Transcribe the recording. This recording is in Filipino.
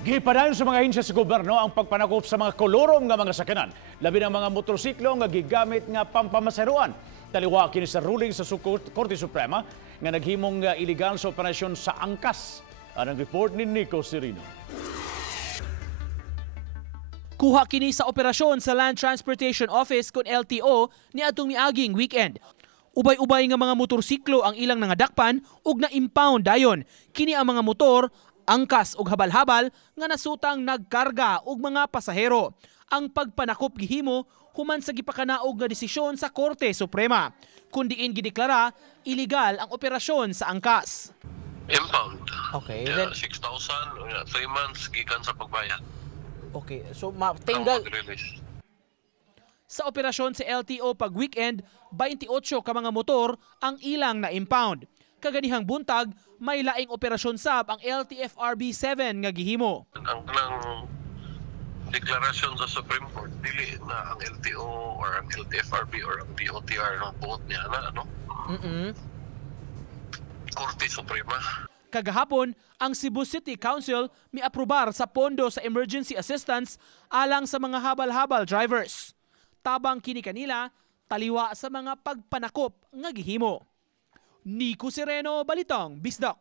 Gipadayon sa mga ahensya sa gobyerno ang pagpanakop sa mga kolorum nga mga sakyanan, labi ng mga motorsiklo nga gigamit nga pampamaseruan. Taliwa kini sa ruling sa Korte Suprema nga naghimong illegal sa operasyon sa angkas. Anong report ni Nico Sirino. Kuha kini sa operasyon sa Land Transportation Office kon LTO ni atong miaging weekend. Ubay-ubay nga mga motorsiklo ang ilang nangadakpan ug na-impound dayon. Kini ang mga motor, angkas ug habal-habal nga nasutang nagkarga og mga pasahero. Ang pagpanakop gihimo human sa gipakanaog nga desisyon sa Korte Suprema, kundiin gideklara illegal ang operasyon sa angkas. Impound. Okay, Yeah, then 6,000, 3 months gikan sa pagbayad. okay, so tinggal Mag-release. sa operasyon sa LTO pag weekend, 28 ka mga motor ang ilang na impound. Kaganihang buntag, may laing operasyon sab ang LTFRB 7 nga gihimo. Ang kanang deklarasyon sa Supreme Court, dili na ang LTO or ang LTFRB or ang DOTR ng buot niya na, ano? Korte Suprema. Kagahapon, ang Cebu City Council miaprobar sa pondo sa emergency assistance alang sa mga habal-habal drivers. Tabang kini kanila, taliwa sa mga pagpanakop nga gihimo. Nico Sireno, Balitang Bisdak.